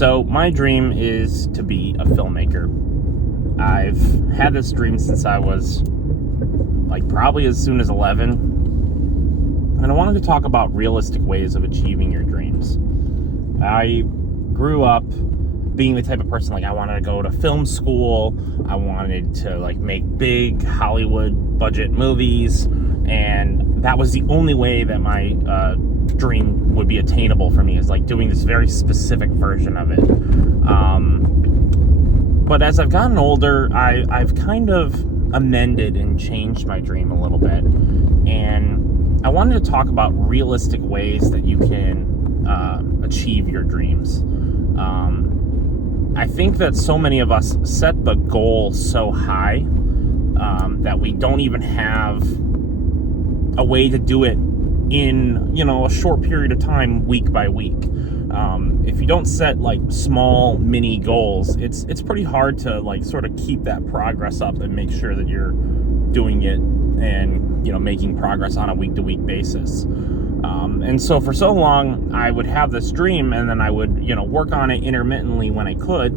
So my dream is to be a filmmaker. I've had this dream since I was probably as soon as 11. And I wanted to talk about realistic ways of achieving your dreams. I grew up being the type of person, I wanted to go to film school. I wanted to make big Hollywood budget movies. And that was the only way that my dream would be attainable for me, is doing this very specific version of it. But as I've gotten older, I've kind of amended and changed my dream a little bit. And I wanted to talk about realistic ways that you can achieve your dreams. I think that so many of us set the goal so high that we don't even have a way to do it in a short period of time, week by week. If you don't set small mini goals, it's pretty hard to sort of keep that progress up and make sure that you're doing it and making progress on a week to week basis. And so for so long I would have this dream, and then I would work on it intermittently when I could,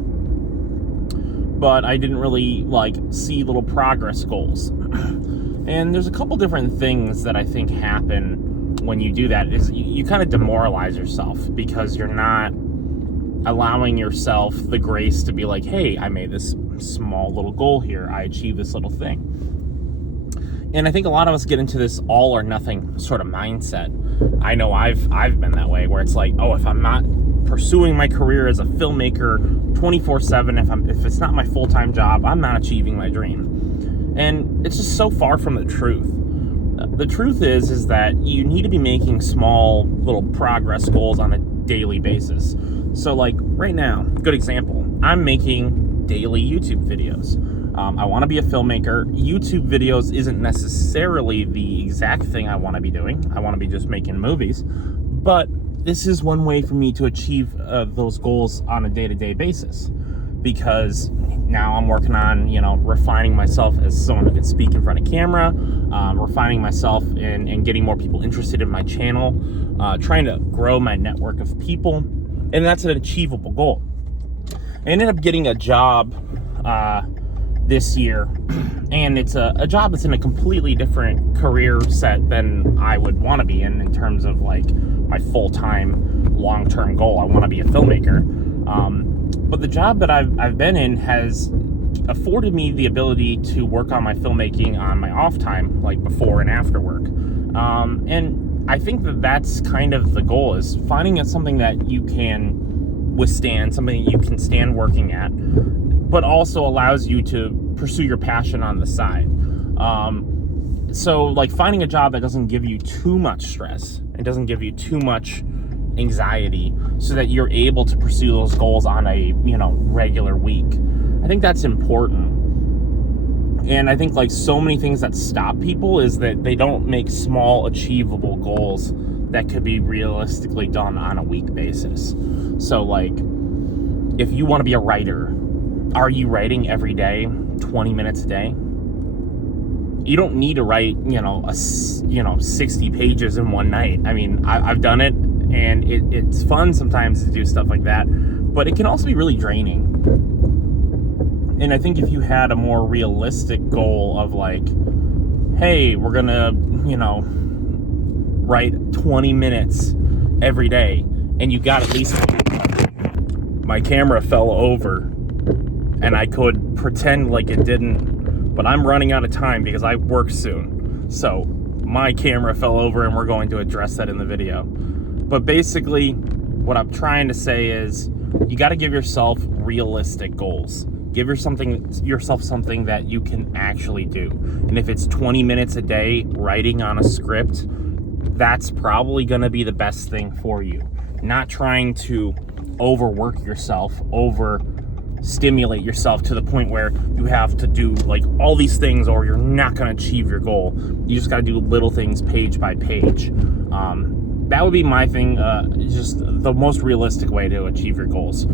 but I didn't really see little progress goals. And there's a couple different things that I think happen when you do that. Is you kind of demoralize yourself, because you're not allowing yourself the grace to be hey, I made this small little goal here, I achieved this little thing. And I think a lot of us get into this all or nothing sort of mindset. I know I've been that way, where it's if I'm not pursuing my career as a filmmaker 24/7, if it's not my full-time job, I'm not achieving my dream. And it's just so far from the truth. The truth is that you need to be making small little progress goals on a daily basis. So right now, good example, I'm making daily YouTube videos. I want to be a filmmaker. YouTube videos isn't necessarily the exact thing I want to be doing. I want to be just making movies. But this is one way for me to achieve those goals on a day-to-day basis, because now I'm working on, refining myself as someone who can speak in front of camera, refining myself and getting more people interested in my channel, trying to grow my network of people, and that's an achievable goal. I ended up getting a job this year, and it's a job that's in a completely different career set than I would want to be in terms of my full-time, long-term goal. I want to be a filmmaker. But the job that I've been in has afforded me the ability to work on my filmmaking on my off time, before and after work. And I think that's kind of the goal, is finding something that you can withstand, something that you can stand working at, but also allows you to pursue your passion on the side. So finding a job that doesn't give you too much stress, it doesn't give you too much anxiety, so that you're able to pursue those goals on a regular week. I think that's important. And I think so many things that stop people is that they don't make small achievable goals that could be realistically done on a week basis. So if you want to be a writer, are you writing every day, 20 minutes a day? You don't need to write 60 pages in one night. I mean, I've done it, and it's fun sometimes to do stuff like that, but it can also be really draining. And I think if you had a more realistic goal of hey, we're gonna write 20 minutes every day, and you got at least my camera fell over, and I could pretend like it didn't, but I'm running out of time because I work soon. So my camera fell over, and we're going to address that in the video. But basically, what I'm trying to say is you got to give yourself realistic goals. Give yourself something that you can actually do. And if it's 20 minutes a day writing on a script, that's probably going to be the best thing for you. Not trying to overwork yourself, stimulate yourself to the point where you have to do all these things, or you're not going to achieve your goal. You just got to do little things page by page. That would be my thing, just the most realistic way to achieve your goals.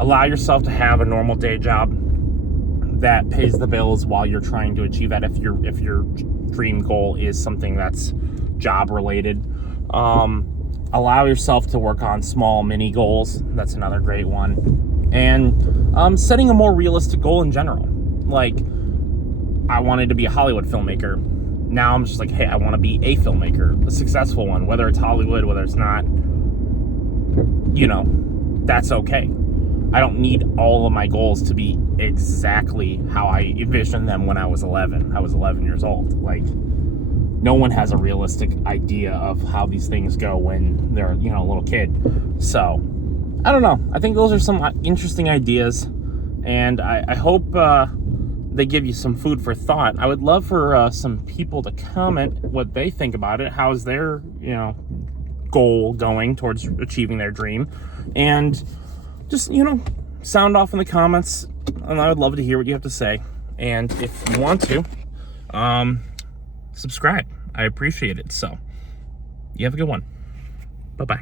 Allow yourself to have a normal day job that pays the bills while you're trying to achieve that, if your dream goal is something that's job related. allow yourself to work on small mini goals. That's another great one. And setting a more realistic goal in general. Like, I wanted to be a Hollywood filmmaker. Now I'm just like, hey, I want to be a filmmaker, a successful one, whether it's Hollywood, whether it's not, that's okay. I don't need all of my goals to be exactly how I envisioned them when I was 11. I was 11 years old. Like, no one has a realistic idea of how these things go when they're, a little kid. So, I don't know. I think those are some interesting ideas, and I hope they give you some food for thought. I would love for some people to comment what they think about it. How's their, goal going towards achieving their dream? And just, sound off in the comments, and I would love to hear what you have to say. And if you want to, subscribe. I appreciate it. So, you have a good one. Bye-bye.